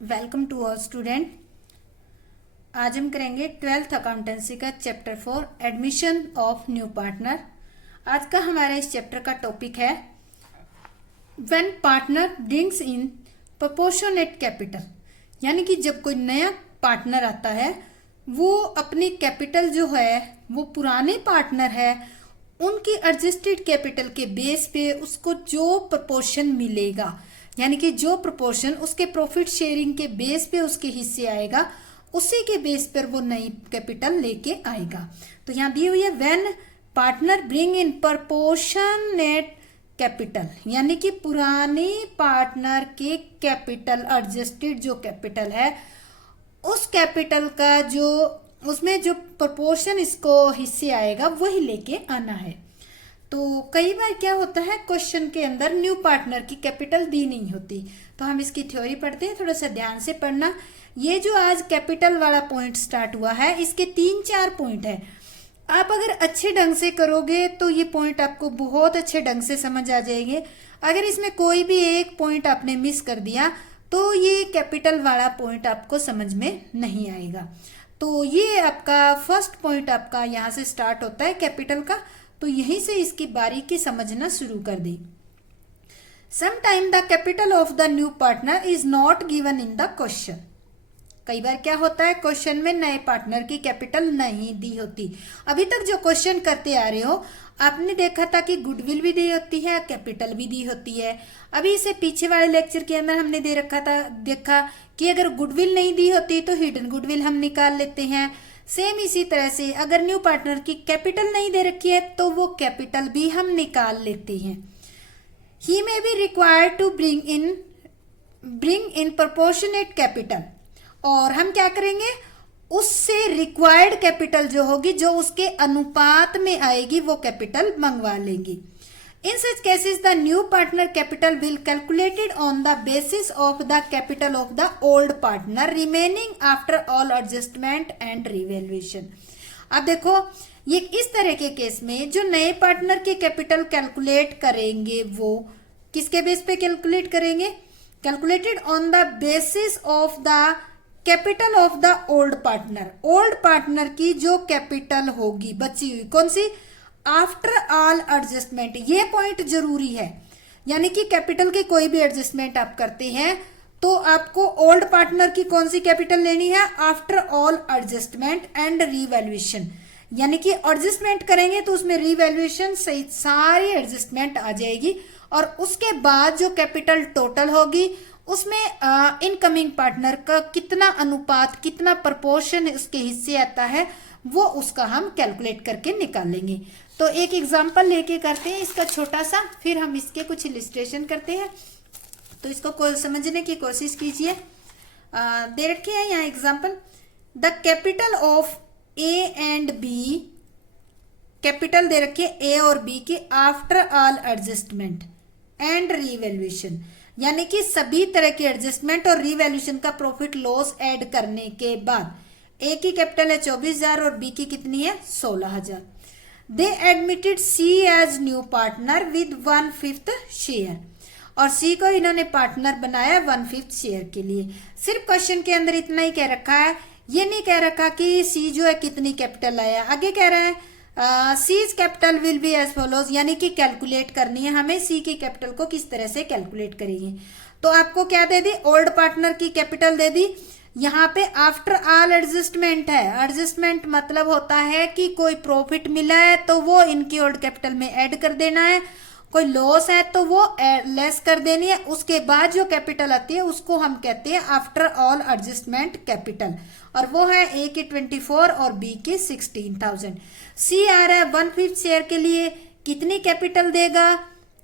Welcome to all student. आज हम करेंगे 12th अकाउंटेंसी का chapter 4 admission of new partner. आज का हमारा इस चैप्टर का टॉपिक है when partner brings in proportionate capital, यानी कि जब कोई नया पार्टनर आता है वो अपनी कैपिटल जो है वो पुराने पार्टनर है उनकी एडजस्टेड कैपिटल के बेस पे उसको जो प्रपोर्शन मिलेगा, यानी कि जो प्रोपोर्शन उसके प्रॉफिट शेयरिंग के बेस पे उसके हिस्से आएगा उसी के बेस पर वो नई कैपिटल लेके आएगा। तो यहाँ दी हुई है when partner bring in proportionate capital, यानी कि पुराने पार्टनर के कैपिटल एडजस्टेड जो कैपिटल है उस कैपिटल का जो उसमें जो प्रोपोर्शन इसको हिस्से आएगा वही लेके आना है। तो कई बार क्या होता है क्वेश्चन के अंदर न्यू पार्टनर की कैपिटल दी नहीं होती, तो हम इसकी थ्योरी पढ़ते हैं, थोड़ा सा ध्यान से पढ़ना। ये जो आज कैपिटल वाला पॉइंट स्टार्ट हुआ है इसके 3-4 पॉइंट है। आप अगर अच्छे ढंग से करोगे तो ये पॉइंट आपको बहुत अच्छे ढंग से समझ आ जाएंगे। अगर इसमें कोई भी एक पॉइंट आपने मिस कर दिया तो ये कैपिटल वाला पॉइंट आपको समझ में नहीं आएगा। तो ये आपका फर्स्ट पॉइंट आपका यहाँ से स्टार्ट होता है कैपिटल का, तो यहीं से इसकी बारीकी समझना शुरू कर दी। Sometime the capital of the new partner is not given in the question. कई बार क्या होता है क्वेश्चन में नए पार्टनर की कैपिटल नहीं दी होती। अभी तक जो क्वेश्चन करते आ रहे हो आपने देखा था कि गुडविल भी दी होती है, कैपिटल भी दी होती है। अभी इसे पीछे वाले लेक्चर के अंदर हमने दे रखा था, देखा कि अगर गुडविल नहीं दी होती तो हिडन गुडविल हम निकाल लेते हैं। सेम इसी तरह से अगर न्यू पार्टनर की कैपिटल नहीं दे रखी है तो वो कैपिटल भी हम निकाल लेते हैं। He may be required to bring in proportionate capital, और हम क्या करेंगे उससे रिक्वायर्ड कैपिटल जो होगी जो उसके अनुपात में आएगी वो कैपिटल मंगवा लेंगे। In such cases, the new partner capital will calculated on the basis of the capital of the old partner remaining after all adjustment and revaluation। अब देखो ये इस तरह के केस में जो नए पार्टनर की कैपिटल कैलकुलेट करेंगे वो किसके बेस पे कैलकुलेट करेंगे? Calculated on the basis of the capital of the old partner. Old partner की जो कैपिटल होगी बची हुई कौन सी? After all adjustment. ये पॉइंट जरूरी है, यानी कि कैपिटल की कोई भी एडजस्टमेंट आप करते हैं तो आपको ओल्ड पार्टनर की कौन सी कैपिटल लेनी है? After all adjustment and revaluation, यानी कि एडजस्टमेंट करेंगे तो उसमें रीवैल्यूएशन सहित सारी एडजस्टमेंट आ जाएगी और उसके बाद जो कैपिटल टोटल होगी उसमें इनकमिंग पार्टनर का कितना अनुपात कितना प्रपोर्शन उसके हिस्से आता है वो उसका हम कैलकुलेट करके निकाल लेंगे। तो एक एग्जांपल लेके करते हैं इसका छोटा सा, फिर हम इसके कुछ इलिस्ट्रेशन करते हैं। तो इसको समझने की कोशिश कीजिए। दे रखे हैं यहाँ example, the capital of A and B, capital दे रखी है ए और बी की after all adjustment and revaluation, यानी कि सभी तरह के एडजस्टमेंट और रीवैल्यूएशन का प्रॉफिट लॉस ऐड करने के बाद ए की कैपिटल है 24,000 और बी की कितनी है 16,000। They admitted C as new partner with 1/5 share, और सी को इन्होंने पार्टनर बनाया 1/5 शेयर के लिए। सिर्फ क्वेश्चन के अंदर इतना ही कह रखा है, ये नहीं कह रखा कि सी जो है कितनी कैपिटल लाया। आगे कह रहा है C's capital will be as follows, यानी कि कैलकुलेट करनी है हमें सी की कैपिटल को किस तरह से कैलकुलेट करेंगे। तो आपको क्या दे दी? ओल्ड पार्टनर की कैपिटल दे दी। यहाँ पे आफ्टर ऑल एडजस्टमेंट है। एडजस्टमेंट मतलब होता है कि कोई प्रॉफिट मिला है तो वो इनकी ओल्ड कैपिटल में ऐड कर देना है, कोई लॉस है तो वो लेस कर देनी है। उसके बाद जो कैपिटल आती है उसको हम कहते हैं आफ्टर ऑल एडजस्टमेंट कैपिटल, और वो है ए की 24 और बी की 16,000। सी आ रहा है 1/5 शेयर के लिए, कितनी कैपिटल देगा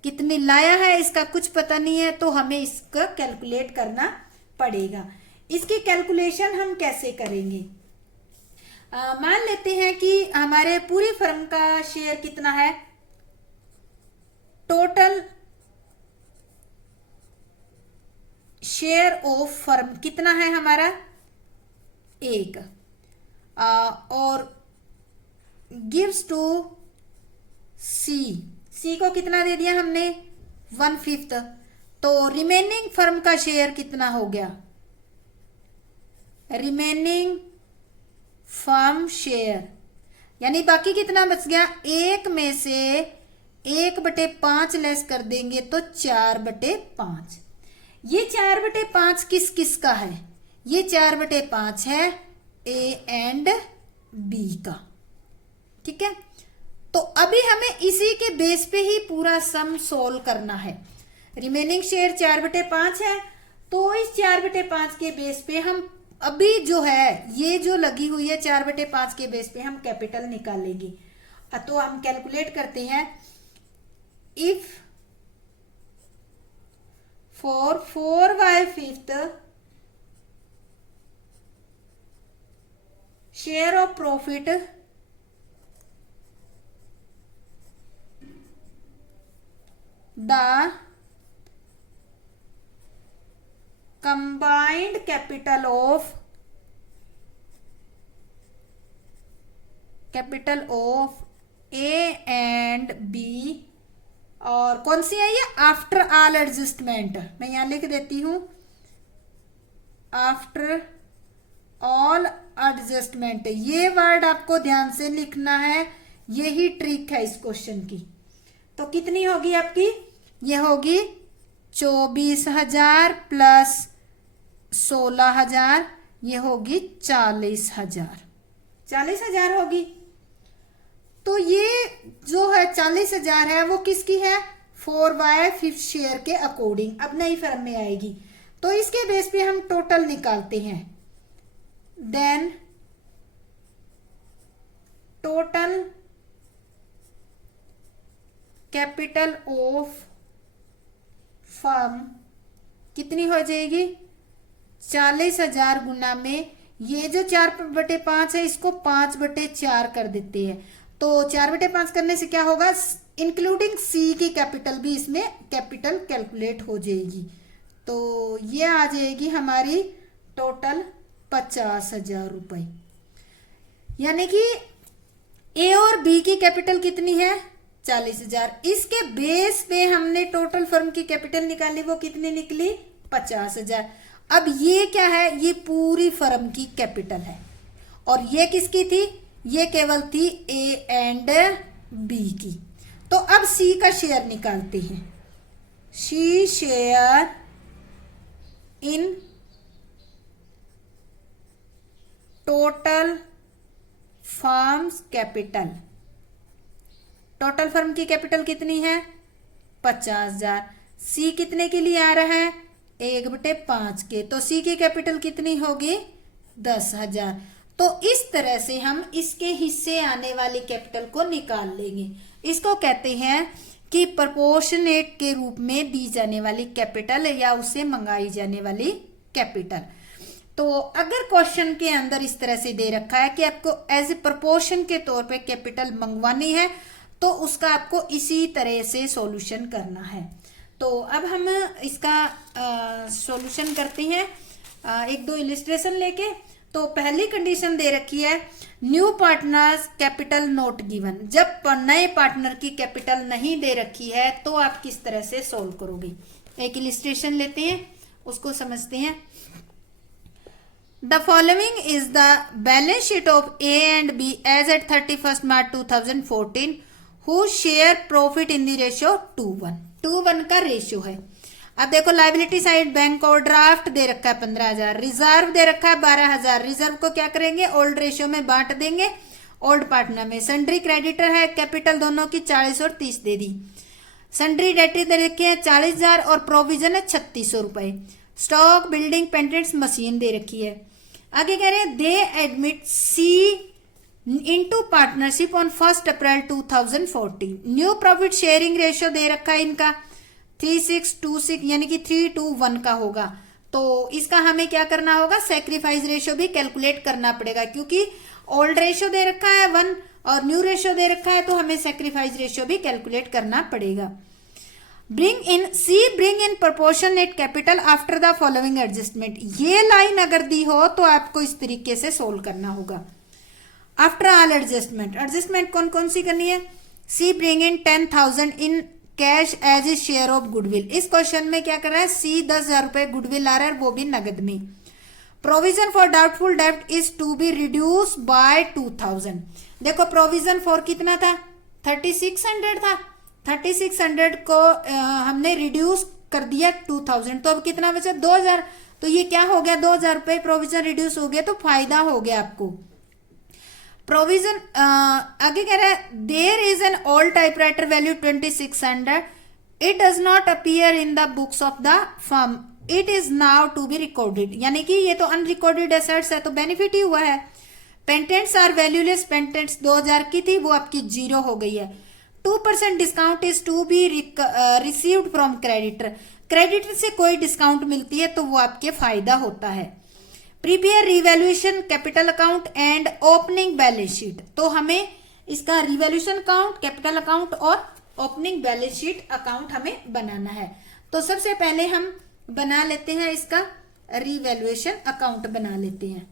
कितनी लाया है इसका कुछ पता नहीं है, तो हमें इसका कैलकुलेट करना पड़ेगा। इसकी कैलकुलेशन हम कैसे करेंगे? मान लेते हैं कि हमारे पूरी फर्म का शेयर कितना है, टोटल शेयर ऑफ फर्म कितना है हमारा 1, और गिव्स टू सी को कितना दे दिया हमने 1/5, तो रिमेनिंग फर्म का शेयर कितना हो गया रिमेनिंग फर्म शेयर, यानी बाकी कितना बच गया, 1 में से 1/5 लेस कर देंगे तो 4/5। ये 4/5 किस किस का है, ये 4/5 है ए एंड बी का। ठीक है, तो अभी हमें इसी के बेस पे ही पूरा सम सोल्व करना है। रिमेनिंग शेयर 4/5 है, तो इस 4/5 के बेस पे हम अभी जो है ये जो लगी हुई है 4/5 के बेस पे हम कैपिटल निकालेंगे। तो हम कैलकुलेट करते हैं, if for 4/5 share of profit the combined capital of A and B, और कौन सी है ये, आफ्टर ऑल एडजस्टमेंट, मैं यहां लिख देती हूं आफ्टर ऑल एडजस्टमेंट। ये वर्ड आपको ध्यान से लिखना है, यही ट्रिक है इस क्वेश्चन की। तो कितनी होगी आपकी, ये होगी 24,000 प्लस 16,000, ये होगी 40,000, 40,000 होगी। तो ये जो है 40,000 है वो किसकी है, 4/5 शेयर के अकॉर्डिंग अब नई फर्म में आएगी। तो इसके बेस पे हम टोटल निकालते हैं, then total capital of firm कितनी हो जाएगी, 40,000 गुना में ये जो 4/5 है इसको 5/4 कर देते हैं। तो 4/5 करने से क्या होगा, इंक्लूडिंग सी की कैपिटल भी इसमें कैपिटल कैलकुलेट हो जाएगी। तो ये आ जाएगी हमारी टोटल 50,000 रुपए, यानी कि ए और बी की कैपिटल कितनी है, 40,000। इसके बेस पे हमने टोटल फर्म की कैपिटल निकाली, वो कितनी निकली, 50,000। अब ये क्या है, ये पूरी फर्म की कैपिटल है, और ये किसकी थी, ये केवल थी ए एंड बी की। तो अब सी का शेयर निकालते हैं, C share in total firm's capital. Total firm की कैपिटल कितनी है, 50,000। सी कितने के लिए आ रहा है, 1/5 के, तो सी की कैपिटल कितनी होगी, 10,000। तो इस तरह से हम इसके हिस्से आने वाली कैपिटल को निकाल लेंगे। इसको कहते हैं कि प्रोपोर्शनेट के रूप में दी जाने वाली कैपिटल या उससे मंगाई जाने वाली कैपिटल। तो अगर क्वेश्चन के अंदर इस तरह से दे रखा है कि आपको एज ए प्रोपोर्शन के तौर पे कैपिटल मंगवानी है, तो उसका आपको इसी तरह से सॉल्यूशन करना है। तो अब हम इसका सॉल्यूशन करते हैं, एक दो इलिस्ट्रेशन लेके। तो पहली कंडीशन दे रखी है, new partners capital not given. जब नए पार्टनर की कैपिटल नहीं दे रखी है तो आप किस तरह से सोल्व करोगे। एक इलिस्ट्रेशन लेते हैं, उसको समझते हैं। The following is the balance sheet of A and B as at 31 March 2014 who share profit in the ratio 2:1 का रेशियो है। अब देखो लाइबिलिटी साइड बैंक को ड्राफ्ट दे रखा है 15,000, रिजर्व दे रखा है 12,000। रिजर्व को क्या करेंगे, ओल्ड रेशियो में बांट देंगे ओल्ड पार्टनर में। सन्ड्री क्रेडिटर है, कैपिटल दोनों की 40 और 30 दे दी। सन्ड्री डेटरी दे रखे हैं 40,000 और प्रोविजन है 3600 रुपए। स्टॉक बिल्डिंग पेटेंट्स मशीन दे रखी है। आगे कह रहे हैं they admit C into partnership on 1 April 2014। New profit sharing ratio दे रखा है इनका 3626, यानी कि 3:1 का होगा। तो इसका हमें क्या करना होगा, सेक्रीफाइस रेशियो भी कैलकुलेट करना पड़ेगा, क्योंकि ओल्ड रेशियो दे रखा है 1 और न्यू रेशियो दे रखा है, तो हमें सेक्रीफाइस रेशियो भी कैलकुलेट करना पड़ेगा। Bring in proportionate capital after the following adjustment. ये लाइन अगर दी हो तो आपको इस तरीके से सोल्व करना होगा। आफ्टर ऑल एडजस्टमेंट कौन कौन सी करनी है। C bring in 10,000 in cash as a share of goodwill. इस क्वेश्चन में क्या कर रहा है, सी 10,000 रुपए गुडविल आ रहा है, वो भी नगद में। प्रोविजन फॉर डाउटफुल डेब्ट is to be reduce by 2000। देखो प्रोविजन फॉर कितना था, 3600 था, 3600 को हमने रिड्यूस कर दिया 2000, तो अब कितना बचा 2000। तो ये क्या हो गया, 2000 रुपये प्रोविजन रिड्यूस हो गया, तो फायदा हो गया आपको। प्रोविजन आगे कह रहा है there is an old typewriter value 2600, it does not appear in the books of the firm, it is now to be recorded. यानी कि ये तो अनरिकॉर्डेड एसेट्स है, तो बेनिफिट ही हुआ है। पेटेंट्स आर वैल्यूलेस, पेटेंट्स 2000 की थी, वो आपकी 0 हो गई है। 2% discount is to be received from creditor, creditor से कोई डिस्काउंट मिलती है तो वो आपके फायदा होता है। Prepare revaluation capital account and opening balance sheet, तो हमें इसका रिवैल्यूएशन अकाउंट, कैपिटल अकाउंट और ओपनिंग बैलेंस शीट अकाउंट हमें बनाना है। तो सबसे पहले हम बना लेते हैं इसका रिवैल्यूएशन अकाउंट बना लेते हैं।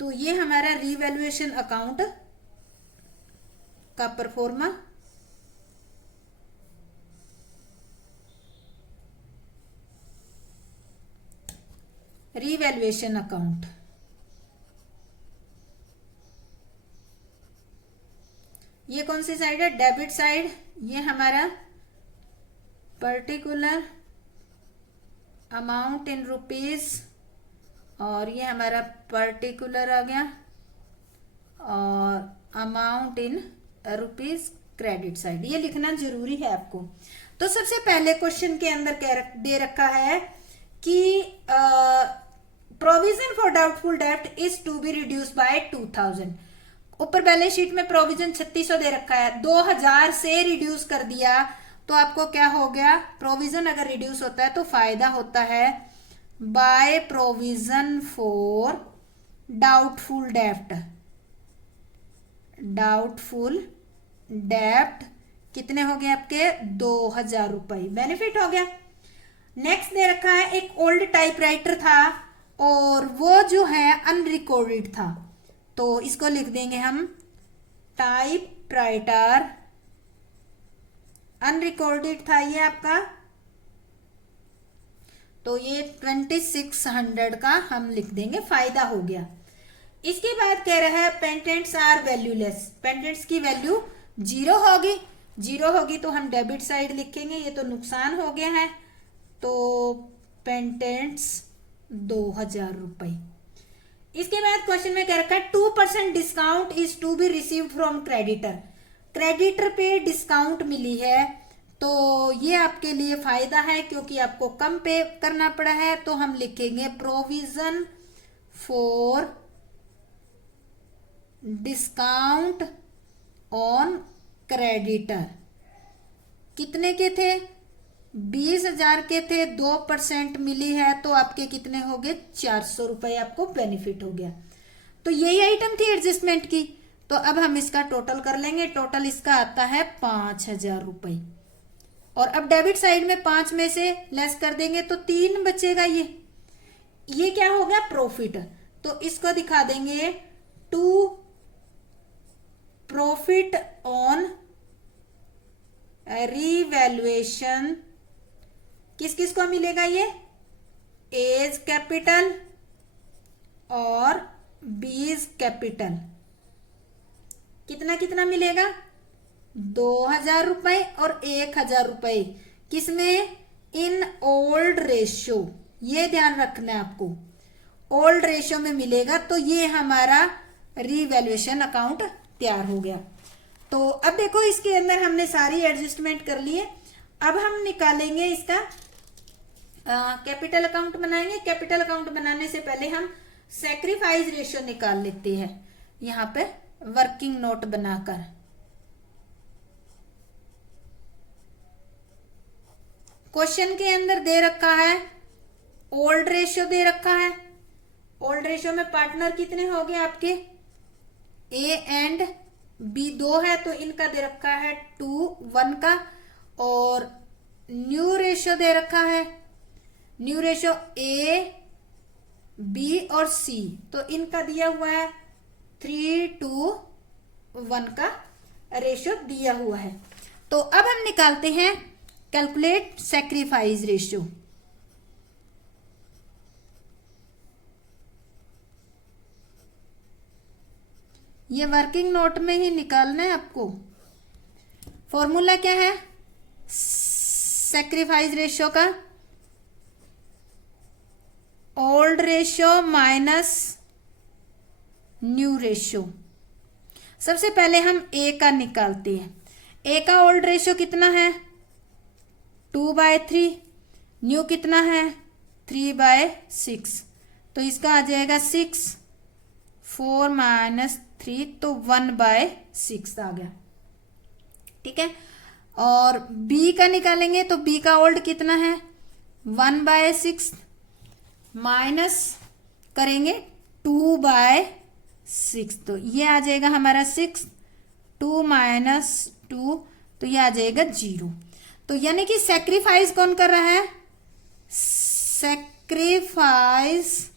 तो ये हमारा रिवैल्यूएशन अकाउंट का परफॉर्मा, रिवैल्यूएशन अकाउंट, ये कौन सी साइड है, डेबिट साइड। ये हमारा पर्टिकुलर अमाउंट इन रुपीज, और ये हमारा पर्टिकुलर आ गया, और amount in rupees credit side, ये लिखना जरूरी है आपको। तो सबसे पहले क्वेश्चन के अंदर दे रखा है कि प्रोविजन फॉर डाउटफुल डेब्ट is to be reduce by 2000। ऊपर बैलेंस शीट में प्रोविजन 3600 दे रखा है, 2000 से रिड्यूस कर दिया तो आपको क्या हो गया, प्रोविजन अगर रिड्यूस होता है तो फायदा होता है बाय प्रोविजन फॉर डाउटफुल डेब्ट। डाउटफुल डेब्ट कितने हो गए आपके, 2000 रुपये, बेनिफिट हो गया। नेक्स्ट दे रखा है एक ओल्ड टाइपराइटर था और वो जो है अनरिकॉर्डेड था, तो इसको लिख देंगे हम टाइपराइटर अनरिकॉर्डेड था ये आपका, तो ये 2600 का हम लिख देंगे, फायदा हो गया। इसके बाद कह रहा है पेटेंट्स आर वैल्यूलेस, पेटेंट्स की वैल्यू 0 होगी, 0 होगी तो हम डेबिट साइड लिखेंगे, ये तो नुकसान हो गया है, तो पेटेंट्स 2000 रुपये। इसके बाद क्वेश्चन में कह रखा है 2% discount is to be received from creditor, creditor पे डिस्काउंट मिली है, तो ये आपके लिए फायदा है क्योंकि आपको कम पे करना पड़ा है, तो हम लिखेंगे provision for discount on creditor. कितने के थे, 20,000 के थे, 2% मिली है तो आपके कितने हो गए, 400 रुपये आपको बेनिफिट हो गया। तो यही आइटम थी एडजस्टमेंट की, तो अब हम इसका टोटल कर लेंगे। टोटल इसका आता है 5000 रुपये, और अब डेबिट साइड में 5 में से लेस कर देंगे तो 3 बचेगा। ये क्या हो गया, प्रॉफिट, तो इसको दिखा देंगे टू प्रॉफिट ऑन रिवैल्यूएशन। किस किस को मिलेगा ये, एज कैपिटल और बीज कैपिटल, कितना कितना मिलेगा, 2000 रुपये और 1000 रुपये, किसमें, इन ओल्ड रेशियो, ये ध्यान रखना है आपको, ओल्ड रेशियो में मिलेगा। तो ये हमारा रिवैल्यूएशन अकाउंट तैयार हो गया। तो अब देखो इसके अंदर हमने सारी एडजस्टमेंट कर लिए, अब हम निकालेंगे इसका कैपिटल अकाउंट बनाएंगे। कैपिटल अकाउंट बनाने से पहले हम सैक्रिफाइस रेशियो निकाल लेते हैं, यहाँ पे वर्किंग नोट बनाकर। क्वेश्चन के अंदर दे रखा है ओल्ड रेशियो दे रखा है, ओल्ड रेशियो में पार्टनर कितने हो गए आपके, ए एंड बी 2 है, तो इनका दे रखा है 2:1 का, और न्यू रेशियो दे रखा है, न्यू रेशियो ए बी और सी, तो इनका दिया हुआ है 3:1 का रेशियो दिया हुआ है। तो अब हम निकालते हैं कैलकुलेट सैक्रिफाइस रेशियो। ये वर्किंग नोट में ही निकालना है आपको। फॉर्मूला क्या है सैक्रिफाइस रेशियो का? Old ratio minus new ratio. सबसे पहले हम ए का निकालते हैं। ए का ओल्ड रेशियो कितना है? 2/3। न्यू कितना है? 3/6। तो इसका आ जाएगा 6। 4 - 3 तो 1/6 आ गया। ठीक है। और बी का निकालेंगे तो बी का ओल्ड कितना है? 1/6 माइनस करेंगे 2/6 तो ये आ जाएगा हमारा 6। 2 - 2 तो ये आ जाएगा 0। तो यानी कि सैक्रिफाइस कौन कर रहा है? सैक्रिफाइस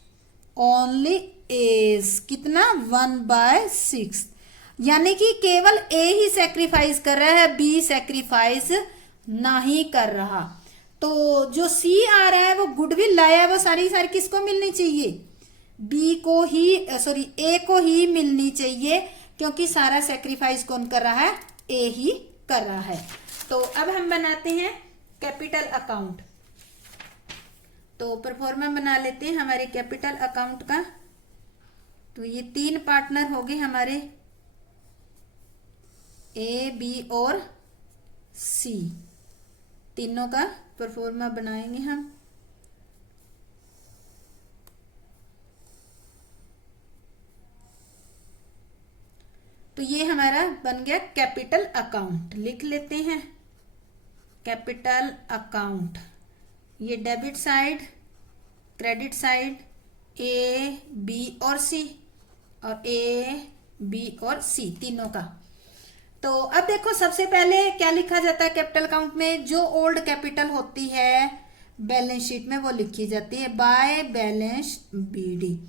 ओनली एज कितना? 1/6। यानी कि केवल ए ही सैक्रिफाइस कर रहा है, बी सैक्रिफाइस नहीं कर रहा। तो जो सी आ रहा है वो गुडविल लाया है, वो सारी किसको मिलनी चाहिए? बी को ही, सॉरी ए को ही मिलनी चाहिए, क्योंकि सारा सैक्रिफाइस कौन कर रहा है? ए ही कर रहा है। तो अब हम बनाते हैं कैपिटल अकाउंट। तो परफॉर्मा बना लेते हैं हमारे कैपिटल अकाउंट का। तो ये 3 पार्टनर हो गए हमारे, ए बी और सी। तीनों का परफॉर्मा बनाएंगे हम। तो ये हमारा बन गया कैपिटल अकाउंट। लिख लेते हैं कैपिटल अकाउंट। ये debit side, credit side, A B और सी, और ए बी और सी तीनों का। तो अब देखो सबसे पहले क्या लिखा जाता है कैपिटल अकाउंट में? जो ओल्ड कैपिटल होती है बैलेंस शीट में वो लिखी जाती है बाय बैलेंस बीडी।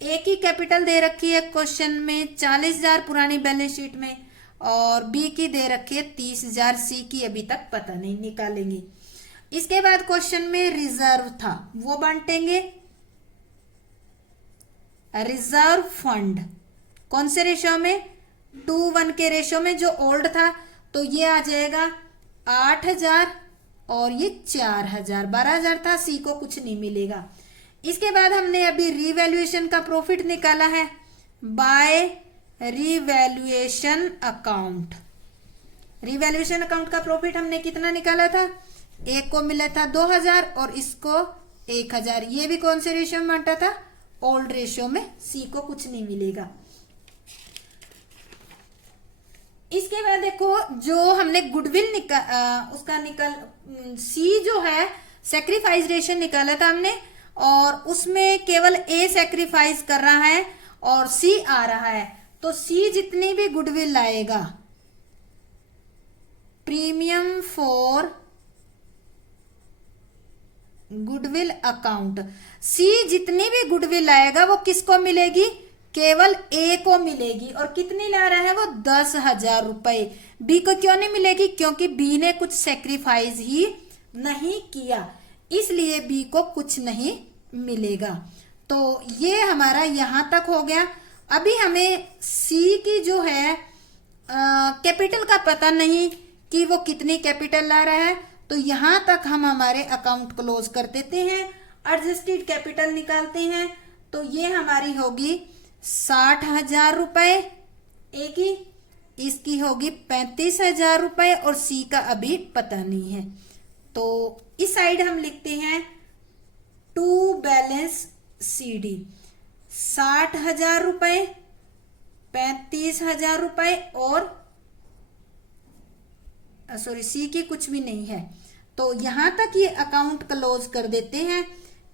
ए की कैपिटल दे रखी है क्वेश्चन में 40,000 पुरानी बैलेंस शीट में, और बी की दे रखी है 30,000, सी की अभी तक पता नहीं, निकालेंगे। इसके बाद क्वेश्चन में रिजर्व था, वो बांटेंगे। रिजर्व फंड कौन से रेशियो में? 2:1 के रेशियो में, जो ओल्ड था। तो ये आ जाएगा 8,000 और ये 4,000, 12,000 था, सी को कुछ नहीं मिलेगा। इसके बाद हमने अभी रिवैल्यूएशन का प्रॉफिट निकाला है by revaluation account. Revaluation account का प्रॉफिट हमने कितना निकाला था? एक को मिला था 2,000 और इसको 1,000। ये भी कौन से रेशियो में बांटा था? ओल्ड रेशियो में। सी को कुछ नहीं मिलेगा। इसके बाद देखो जो हमने गुडविल सी जो है सैक्रिफाइस रेशियो निकाला था हमने, और उसमें केवल ए सैक्रिफाइस कर रहा है और सी आ रहा है। तो सी जितनी भी गुडविल लाएगा, प्रीमियम फॉर गुडविल अकाउंट, सी जितनी भी गुडविल लाएगा वो किसको मिलेगी? केवल ए को मिलेगी। और कितनी ला रहा है वो? 10,000 रुपए। बी को क्यों नहीं मिलेगी? क्योंकि बी ने कुछ सैक्रिफाइस ही नहीं किया, इसलिए बी को कुछ नहीं मिलेगा। तो ये हमारा यहां तक हो गया। अभी हमें सी की जो है कैपिटल का पता नहीं कि वो कितनी कैपिटल ला रहा है, तो यहां तक हम हमारे अकाउंट क्लोज कर देते हैं। एडजस्टेड कैपिटल निकालते हैं। तो ये हमारी होगी 60,000 रुपए ए की, इसकी होगी 35,000 रुपए, और सी का अभी पता नहीं है। तो इस साइड हम लिखते हैं टू बैलेंस सी डी 60,000 रुपए, 35,000 रुपए, और सॉरी सी की कुछ भी नहीं है। तो यहां तक ये अकाउंट क्लोज कर देते हैं,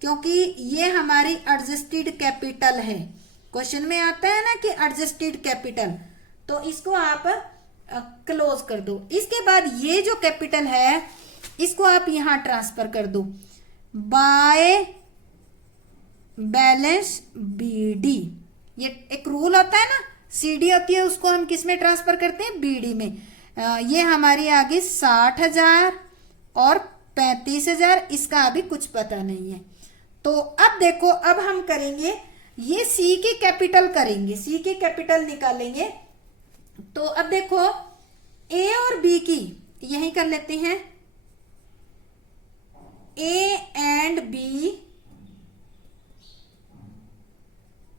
क्योंकि ये हमारी एडजस्टेड कैपिटल है। क्वेश्चन में आता है ना कि एडजस्टेड कैपिटल, तो इसको आप क्लोज कर दो। इसके बाद ये जो कैपिटल है इसको आप यहां ट्रांसफर कर दो बाय बैलेंस बीडी। ये एक रूल होता है ना, सीडी होती है, उसको हम किस में ट्रांसफर करते हैं? बीडी में। ये हमारी आ गई 60,000 और 35,000, इसका अभी कुछ पता नहीं है। तो अब देखो, अब हम करेंगे ये सी के कैपिटल करेंगे, सी के कैपिटल निकालेंगे। तो अब देखो ए और बी की यही कर लेते हैं, ए एंड बी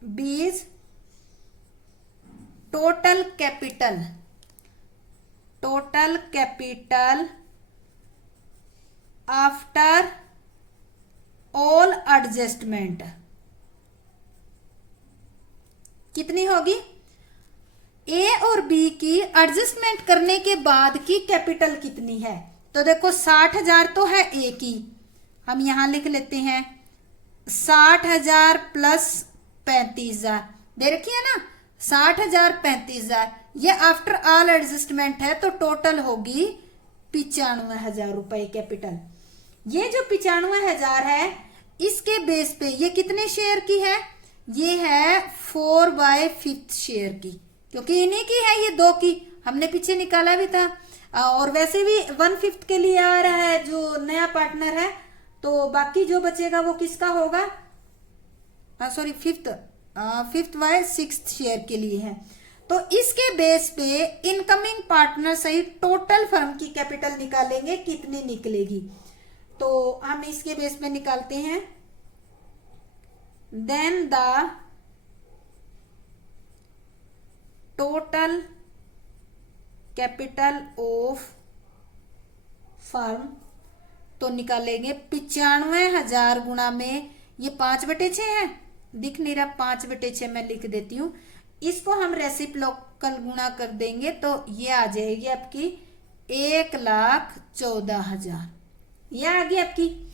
बीज total capital after all adjustment कितनी होगी? ए और बी की एडजस्टमेंट करने के बाद की कैपिटल कितनी है? तो देखो 60,000 तो है ए की, हम यहां लिख लेते हैं 60,000 प्लस 35,000 दे रखी है ना, 60,000 35,000, ये आफ्टर ऑल एडजस्टमेंट है तो टोटल होगी 95,000 रुपए कैपिटल। ये जो 95,000 है इसके बेस पे ये कितने शेयर की है? ये है 4/5 शेयर की, क्योंकि इन्हीं की है, ये 2 की हमने पीछे निकाला भी था। और वैसे भी 1/5 के लिए आ रहा है जो नया पार्टनर है, तो बाकी जो बचेगा वो किसका होगा? सॉरी, 5/6 शेयर के लिए है। तो इसके बेस पे इनकमिंग पार्टनर सहित टोटल फर्म की कैपिटल निकालेंगे, कितनी निकलेगी? तो हम इसके बेस पे निकालते हैं। Then the total capital of firm, तो निकालेंगे 95,000 गुणा में ये 5/6 है, दिख नहीं रहा, 5/6 मैं लिख देती हूँ। इसको हम रेसिप्रोकल गुणा कर देंगे तो ये आ जाएगी आपकी 1,14,000, ये आ गई आपकी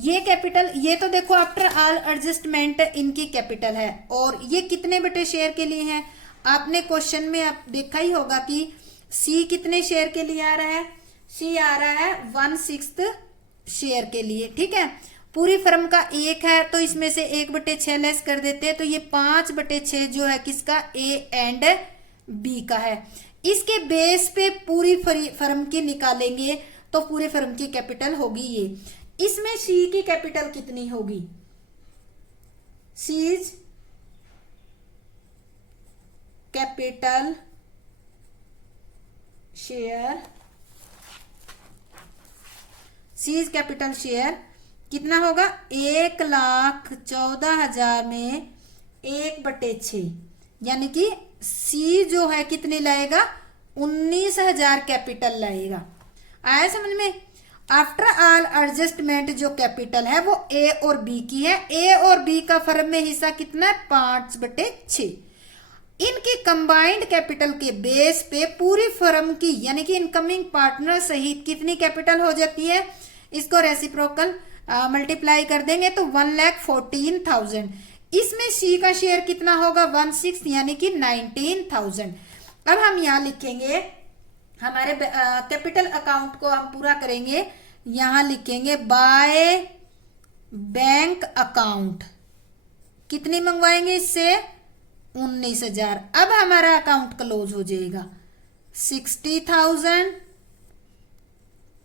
ये कैपिटल। ये तो देखो आफ्टर ऑल एडजस्टमेंट इनकी कैपिटल है, और ये कितने बटे शेयर के लिए है? आपने क्वेश्चन में आप देखा ही होगा कि सी कितने शेयर के लिए आ रहा है? सी आ रहा है 1/6 शेयर के लिए, ठीक है। पूरी फर्म का 1 है तो इसमें से 1/6 लेस कर देते हैं, तो ये 5/6 जो है किसका? ए एंड बी का है। इसके बेस पे पूरी फर्म की निकालेंगे तो पूरे फर्म की कैपिटल होगी ये। इसमें सी की कैपिटल कितनी होगी? Seize capital share, seize capital share कितना होगा? 1,14,000 में 1/6, यानी कि सी जो है कितनी लाएगा? 19,000 कैपिटल लाएगा। आया समझ में? आफ्टर ऑल एडजस्टमेंट जो कैपिटल है वो ए और बी की है। ए और बी का फर्म में हिस्सा कितना है? 5/6। इनकी कंबाइंड कैपिटल के बेस पे पूरी फर्म की यानी कि इनकमिंग पार्टनर सहित कितनी कैपिटल हो जाती है? इसको रेसिप्रोकल मल्टीप्लाई कर देंगे तो 1,14,000। इसमें सी का शेयर कितना होगा? 1/6 यानी कि 19,000। अब हम यहां लिखेंगे हमारे कैपिटल अकाउंट को हम पूरा करेंगे, यहां लिखेंगे बाय बैंक अकाउंट। कितनी मंगवाएंगे इससे? 19,000। अब हमारा अकाउंट क्लोज हो जाएगा 60,000,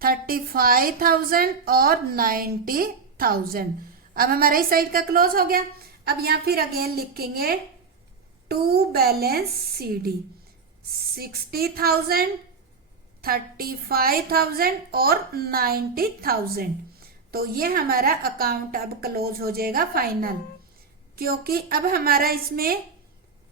35,000 और 90,000। अब हमारा इस साइड का क्लोज हो गया। अब यहां फिर अगेन लिखेंगे टू बैलेंस सीडी 60,000, 35,000 और 90,000। तो ये हमारा अकाउंट अब क्लोज हो जाएगा फाइनल, क्योंकि अब हमारा इसमें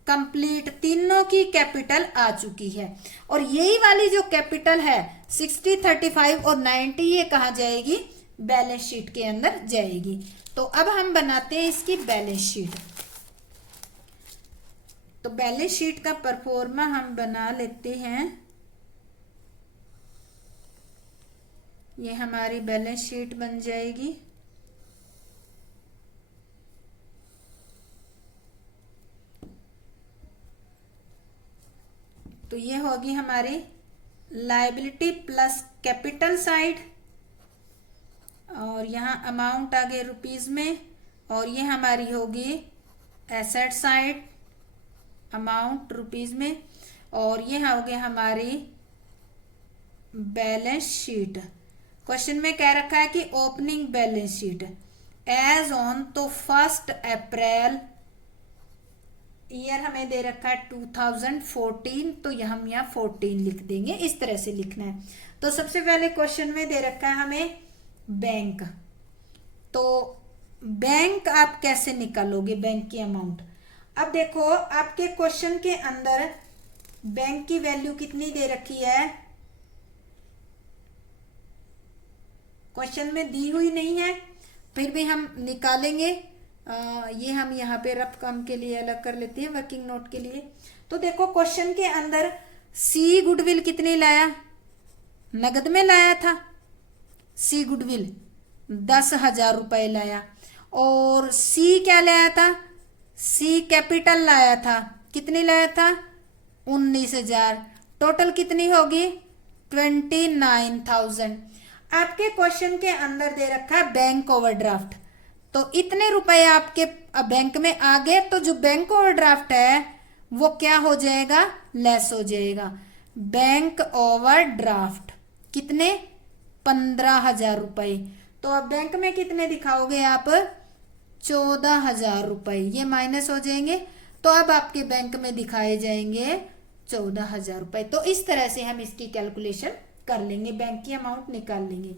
कंप्लीट तीनों की कैपिटल आ चुकी है। और यही वाली जो कैपिटल है 60, 35 और 90, ये कहाँ जाएगी? बैलेंस शीट के अंदर जाएगी। तो अब हम बनाते हैं इसकी बैलेंस शीट। तो बैलेंस शीट का परफॉर्मा हम बना लेते हैं। ये हमारी बैलेंस शीट बन जाएगी। तो ये होगी हमारी लायबिलिटी प्लस कैपिटल साइड, और यहाँ अमाउंट आ गए रुपीज में, और ये हमारी होगी एसेट साइड, अमाउंट रुपीज में, और ये हो गई हमारी बैलेंस शीट। क्वेश्चन में कह रखा है कि opening balance sheet as on, तो 1 अप्रैल ईयर हमें दे रखा है 2014, तो हम यहाँ 14 लिख देंगे। इस तरह से लिखना है। तो सबसे पहले क्वेश्चन में दे रखा है हमें बैंक, तो बैंक आप कैसे निकालोगे बैंक की अमाउंट। अब देखो आपके क्वेश्चन के अंदर बैंक की वैल्यू कितनी दे रखी है, क्वेश्चन में दी हुई नहीं है, फिर भी हम निकालेंगे। ये हम यहाँ पे रफ काम के लिए अलग कर लेते हैं, वर्किंग नोट के लिए। तो देखो क्वेश्चन के अंदर सी गुडविल कितनी लाया, नगद में लाया था। सी गुडविल 10,000 रुपए लाया। और सी क्या लाया था, सी कैपिटल लाया था, कितनी लाया था 19,000। टोटल कितनी होगी 29,000। आपके क्वेश्चन के अंदर दे रखा है बैंक ओवरड्राफ्ट, तो इतने रुपए आपके बैंक में आ गए, तो जो बैंक ओवरड्राफ्ट है वो क्या हो जाएगा, लेस हो जाएगा। बैंक ओवरड्राफ्ट कितने 15,000 रुपए। तो अब बैंक में कितने दिखाओगे आप 14,000 रुपए, ये माइनस हो जाएंगे। तो अब आपके बैंक में दिखाए जाएंगे 14,000 रुपए। तो इस तरह से हम इसकी कैलकुलेशन कर लेंगे, बैंक की अमाउंट निकाल लेंगे।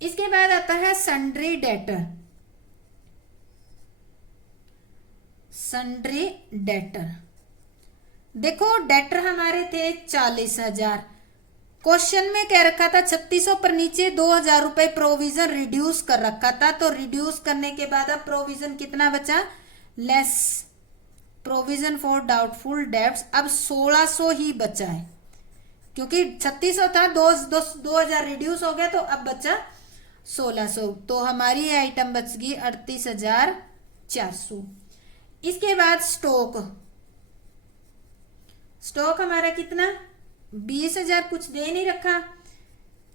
इसके बाद आता है सन्ड्री डेटर। सन्ड्री डेटर, देखो डेटर हमारे थे 40,000। क्वेश्चन में कह रखा था 3600 पर नीचे 2,000 रुपए प्रोविजन रिड्यूस कर रखा था। तो रिड्यूस करने के बाद अब प्रोविजन कितना बचा, less provision for doubtful debts. अब 1600 ही बचा है, क्योंकि 3600 था, 2,000 रिड्यूस हो गया, तो अब बचा 1600। तो हमारी आइटम बच गई 38,400। इसके बाद स्टॉक, स्टॉक हमारा कितना 20,000, कुछ दे नहीं रखा।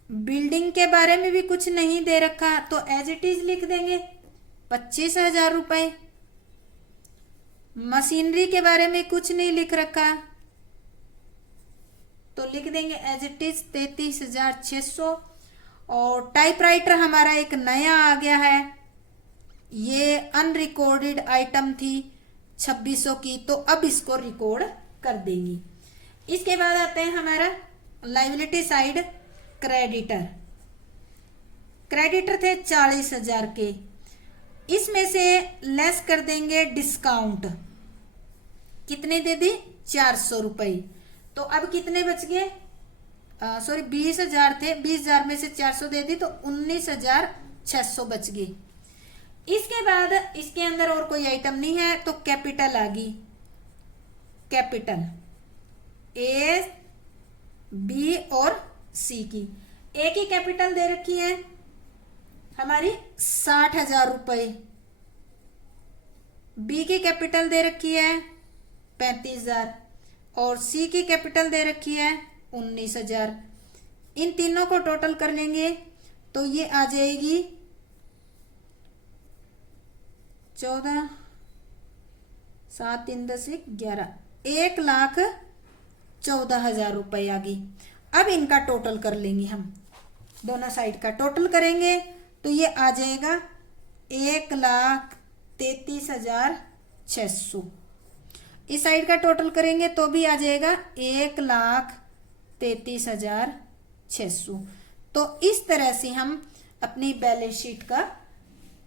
बिल्डिंग के बारे में भी कुछ नहीं दे रखा, तो एज इट इज लिख देंगे 25,000 रुपए। मशीनरी के बारे में कुछ नहीं लिख रखा, तो लिख देंगे एज इट इज 33,600। और टाइपराइटर हमारा एक नया आ गया है, ये अनरिकॉर्डेड आइटम थी 2600 की, तो अब इसको रिकॉर्ड कर देंगी। इसके बाद आते हैं हमारा लायबिलिटी साइड, क्रेडिटर। क्रेडिटर थे 40,000 के, इसमें से लेस कर देंगे डिस्काउंट, कितने दे दी 400 रुपए। तो अब कितने बच गए, सॉरी 20,000 थे, 20,000 में से 400 दे दी, तो 19,600 बच गए। इसके बाद इसके अंदर और कोई आइटम नहीं है, तो कैपिटल आ गई। कैपिटल ए, बी और सी की, ए की कैपिटल दे रखी है हमारी 60,000 रुपए, बी की कैपिटल दे रखी है 35,000 और सी की कैपिटल दे रखी है 19,000। इन तीनों को टोटल कर लेंगे तो ये आ जाएगी 14, 7, 3, 10, 11, 1,14,000 रुपए आ गई। अब इनका टोटल कर लेंगे हम, दोनों साइड का टोटल करेंगे तो ये आ जाएगा 1,33,600। इस साइड का टोटल करेंगे तो भी आ जाएगा 1,33,600। तो इस तरह से हम अपनी बैलेंस शीट का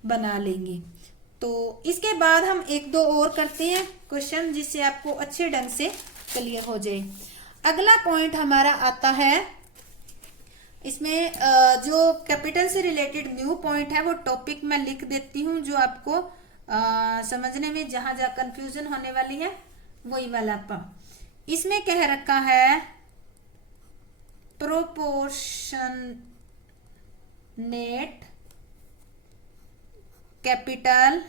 बना लेंगे। तो इसके बाद हम एक दो और करते हैं क्वेश्चन, जिससे आपको अच्छे ढंग से क्लियर हो जाए। अगला पॉइंट हमारा आता है, इसमें जो कैपिटल से रिलेटेड न्यू पॉइंट है वो टॉपिक मैं लिख देती हूँ, जो आपको समझने में जहां जहां कंफ्यूजन होने वाली है वही वाला पार्ट। इसमें कह रखा है proportionate capital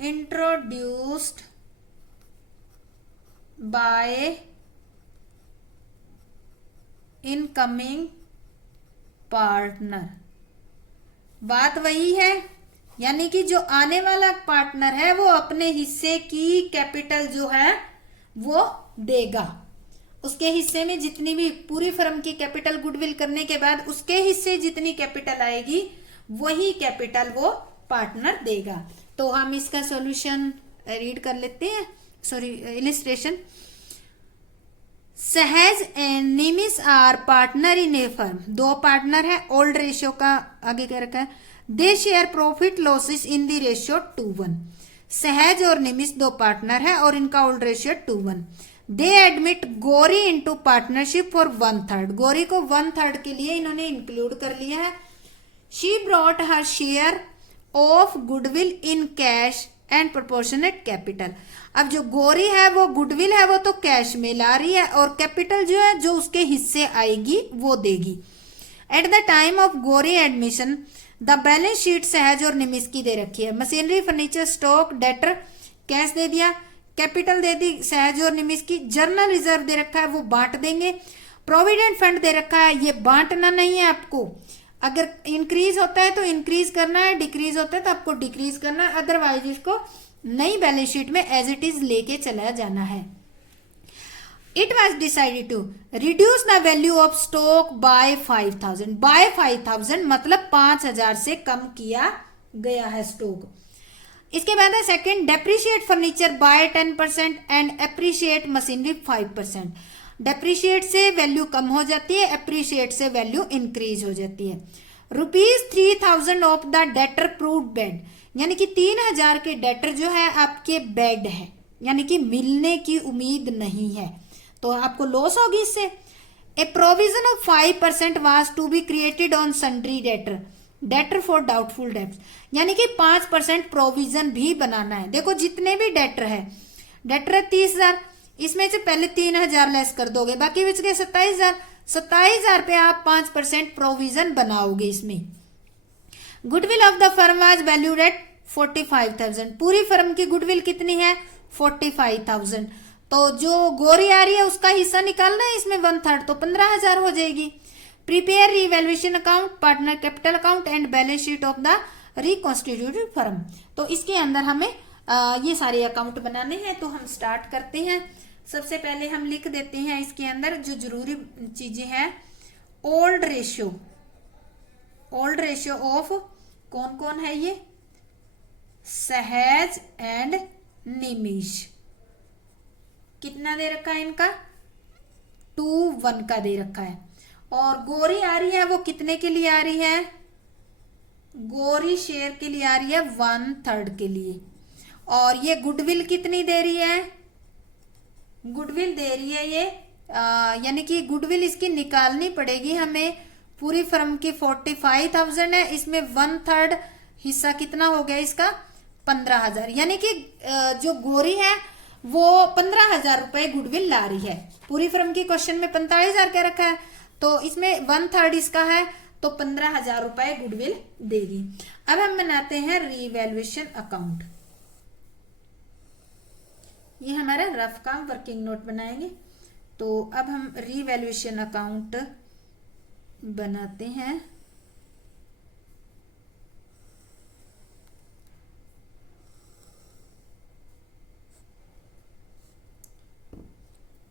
introduced by incoming partner. बात वही है, यानी कि जो आने वाला पार्टनर है वो अपने हिस्से की कैपिटल जो है वो देगा। उसके हिस्से में जितनी भी पूरी फर्म की कैपिटल गुडविल करने के बाद उसके हिस्से जितनी कैपिटल आएगी वही कैपिटल वो पार्टनर देगा। तो हम इसका सॉल्यूशन रीड कर लेते हैं, sorry illustration. Sahaj and Nimish are partner in a firm, दो पार्टनर है, ओल्ड रेशियो का आगे क्या रखा है, they share profit losses in the ratio 2:1। Sahaj और निमिष दो पार्टनर है और इनका old ratio 2:1। They admit Gauri into partnership for 1/3, Gauri को 1/3 के लिए इन्होंने इंक्लूड कर लिया है। She brought her share of goodwill in cash and proportionate capital. अब जो गौरी है वो गुडविल है वो तो कैश में ला रही है और कैपिटल जो है जो उसके हिस्से आएगी वो देगी। At the time of Gauri admission the balance sheet Sahaj और निमिष की दे रखी है। Machinery, furniture, stock, debtor, cash दे दिया, कैपिटल दे दी सहज और निमिष की, जर्नल रिजर्व दे रखा है वो बांट देंगे, प्रोविडेंट फंड दे रखा है ये बांटना नहीं है आपको, अगर इंक्रीज होता है तो इंक्रीज करना है, डिक्रीज होता है तो आपको डिक्रीज करना है, अदरवाइज इसको नई बैलेंस शीट में एज इट इज लेके चला जाना है। It was decided to reduce the value of stock by 5,000, by 5,000 मतलब 5,000 से कम किया गया है स्टॉक। इसके बाद है second, depreciate furniture bye 10% and appreciate machinery 5%। Depreciate से वैल्यू कम हो जाती है, एप्रिशिएट से वैल्यू इंक्रीज हो जाती है। ₹3,000 of the debtor proved bed, यानी कि 3,000 के डेटर जो है आपके बेड है, यानी कि मिलने की उम्मीद नहीं है तो आपको लॉस होगी इससे। A provision of 5% was to be created on sundry debtor, debtor for doubtful debts, यानी कि 5% प्रोविजन भी बनाना है। देखो जितने भी डेटर है 30,000, इसमें से पहले 3,000 लेस कर दोगे, बाकी बच गए 27,000। 27,000 पे आप 5% प्रोविजन बनाओगे इसमें। Goodwill of the firm was valued at 45,000, पूरी फर्म की गुडविल कितनी है 45,000। तो जो गौरी आ रही है उसका हिस्सा निकालना है इसमें 1/3, तो 15,000 हो जाएगी। Prepare revaluation account, partner capital account and balance sheet of the reconstituted firm. तो इसके अंदर हमें ये सारे अकाउंट बनाने हैं, तो हम स्टार्ट करते हैं। सबसे पहले हम लिख देते हैं इसके अंदर जो जरूरी चीजें हैं, old ratio, old ratio of कौन कौन है ये, सहज एंड निमिष, कितना दे रखा है इनका 2:1 का दे रखा है। और गौरी आ रही है वो कितने के लिए आ रही है, गौरी शेयर के लिए आ रही है 1/3 के लिए। और ये गुडविल कितनी दे रही है, गुडविल दे रही है ये यानी कि गुडविल इसकी निकालनी पड़ेगी हमें, पूरी फर्म की 45,000 है, इसमें 1/3 हिस्सा कितना हो गया इसका 15,000, यानी कि जो गौरी है वो 15,000 रुपए गुडविल ला रही है। पूरी फर्म की क्वेश्चन में 45,000 क्या रखा है, तो इसमें 1/3 इसका है तो 15,000 रुपए गुडविल देगी। अब हम बनाते हैं रीवैल्यूएशन अकाउंट, ये हमारा रफ काम वर्किंग नोट बनाएंगे। तो अब हम रीवैल्यूएशन अकाउंट बनाते हैं।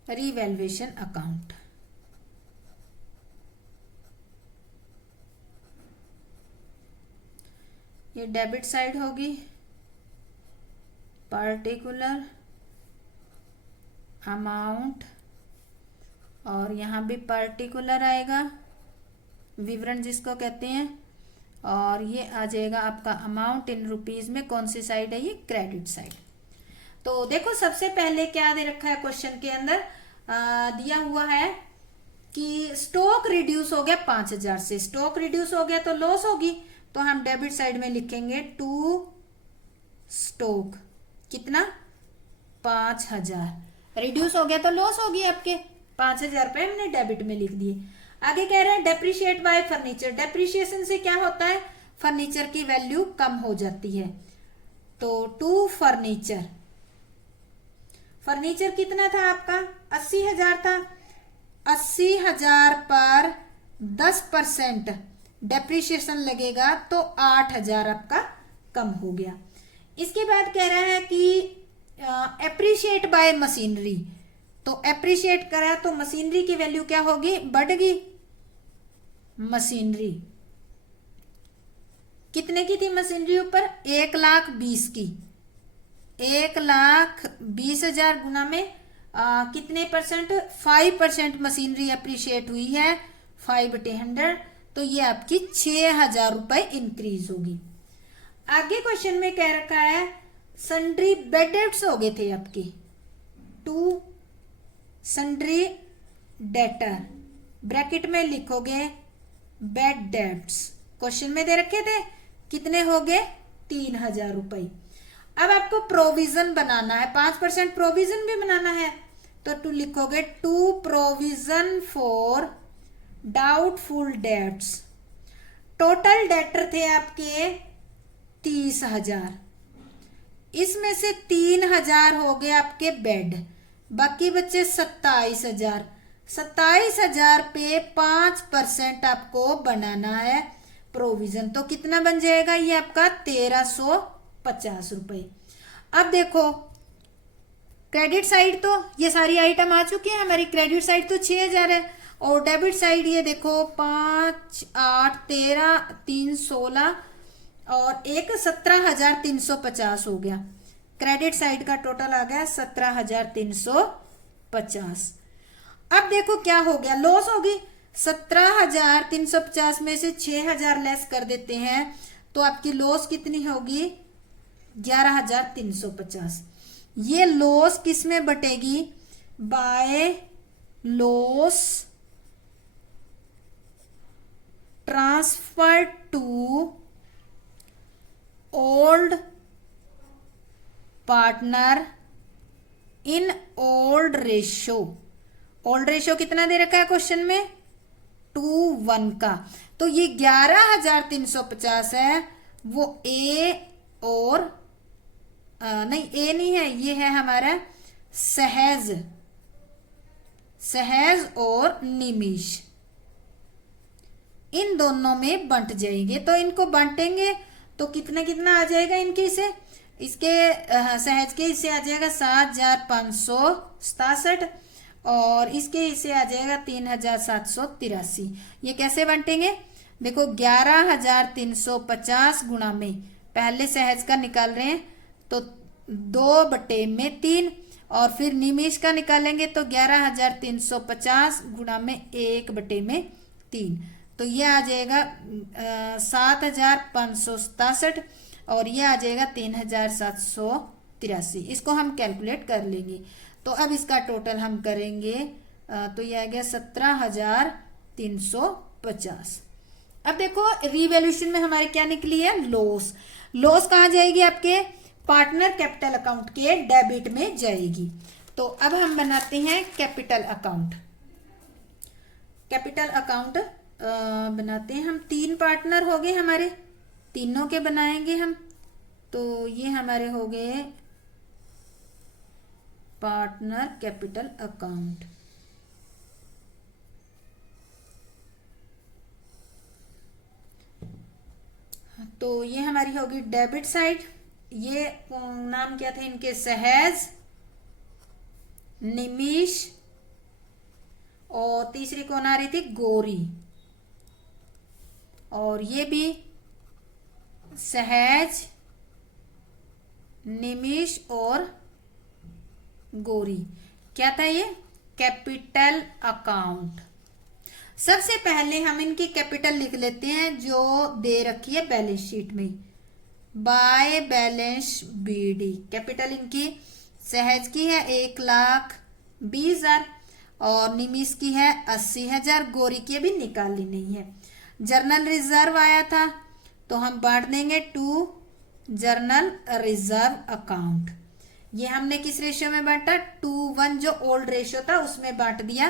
रीवैल्यूएशन अकाउंट, ये डेबिट साइड होगी, पार्टिकुलर अमाउंट और यहाँ भी पार्टिकुलर आएगा, विवरण जिसको कहते हैं, और ये आ जाएगा आपका अमाउंट इन रुपीज में, कौन सी साइड है ये क्रेडिट साइड। तो देखो सबसे पहले क्या दे रखा है क्वेश्चन के अंदर, दिया हुआ है कि स्टॉक रिड्यूस हो गया 5,000 से, स्टॉक रिड्यूस हो गया तो लॉस होगी, तो हम डेबिट साइड में लिखेंगे टू स्टॉक कितना 5,000, रिड्यूस हो गया तो लॉस होगी आपके 5,000 रुपए हमने डेबिट में लिख दिए। आगे कह रहे हैं डेप्रिशिएट बाय फर्नीचर, डेप्रिशिएशन से क्या होता है फर्नीचर की वैल्यू कम हो जाती है, तो टू फर्नीचर, फर्नीचर कितना था आपका 80,000 था, 80,000 पर 10% डेप्रिशिएशन लगेगा तो 8,000 आपका कम हो गया। इसके बाद कह रहा है कि एप्रिशिएट बाय मशीनरी, तो एप्रिशिएट करा तो मशीनरी की वैल्यू क्या होगी बढ़ गई, मशीनरी कितने की थी मशीनरी ऊपर? 1,20,000 की। 1,20,000 गुना में कितने परसेंट? 5% मशीनरी अप्रिशिएट हुई है, 5/100, तो ये आपकी 6,000 रुपए इंक्रीज होगी। आगे क्वेश्चन में कह रखा है सन्ड्री बेड डेट्स हो गए थे आपके 2 सन्ड्री डेटर, ब्रैकेट में लिखोगे बेड डेट्स, क्वेश्चन में दे रखे थे कितने हो गए? 3,000 रुपए। अब आपको प्रोविजन बनाना है, 5% प्रोविजन भी बनाना है, तो टू लिखोगे 2 provision for doubtful debts. Total debtor थे आपके 30,000, इसमें से 3,000 हो गए आपके बेड, बाकी बचे 27,000। 27,000 पे 5% आपको बनाना है प्रोविजन, तो कितना बन जाएगा? ये आपका 1,350 रुपए। अब देखो क्रेडिट साइड तो ये सारी आइटम आ चुकी है हमारी, क्रेडिट साइड तो 6,000 है, और डेबिट साइड ये देखो 5, 8, 13, 3, 16 और 17,350 हो गया। क्रेडिट साइड का टोटल आ गया 17,350। अब देखो क्या हो गया, लॉस होगी। 17,350 में से 6,000 लेस कर देते हैं तो आपकी लॉस कितनी होगी? 11,350। ये लॉस किस में बटेगी? By loss transfer to old partner in old ratio. Old ratio कितना दे रखा है क्वेश्चन में? 2:1 का। तो ये 11,350 है, वो ए और नहीं, ए नहीं है, ये है हमारा सहज और निमिष, इन दोनों में बंट जाएंगे। तो इनको बांटेंगे तो कितना कितना आ जाएगा इनके से? इसके सहज के हिस्से आ जाएगा 7,567 और इसके हिस्से आ जाएगा 3,783। ये कैसे बांटेंगे? देखो 11,350 गुणा में पहले सहज का निकाल रहे हैं तो 2/3 और फिर निमिष का निकालेंगे तो 11,350 गुणा में 1/3, तो ये आ जाएगा 7,567 और ये आ जाएगा 3,783। इसको हम कैलकुलेट कर लेंगे। तो अब इसका टोटल हम करेंगे तो ये आ गया 17,350। अब देखो रिवैल्यूएशन में हमारे क्या निकली है? लॉस। लॉस कहाँ जाएगी? आपके पार्टनर कैपिटल अकाउंट के डेबिट में जाएगी। तो अब हम बनाते हैं कैपिटल अकाउंट। कैपिटल अकाउंट बनाते हैं हम। 3 पार्टनर हो गए हमारे, तीनों के बनाएंगे हम। तो ये हमारे हो गए पार्टनर कैपिटल अकाउंट। तो ये हमारी होगी डेबिट साइड। ये नाम क्या थे इनके? सहज, निमिष और तीसरी कौन आ रही थी? गौरी। और ये भी सहज, निमिष और गौरी। क्या था ये? Capital account. सबसे पहले हम इनकी कैपिटल लिख लेते हैं जो दे रखी है बैलेंस शीट में। बाय बैलेंस बीडी कैपिटल इनकी सहज की है 1,20,000 और निमिष की है 80,000। गौरी की अभी निकाली नहीं है। जर्नल रिजर्व आया था तो हम बांट देंगे टू जर्नल रिजर्व अकाउंट। ये हमने किस रेशियो में बांटा? 2:1 जो ओल्ड रेशियो था उसमें बांट दिया।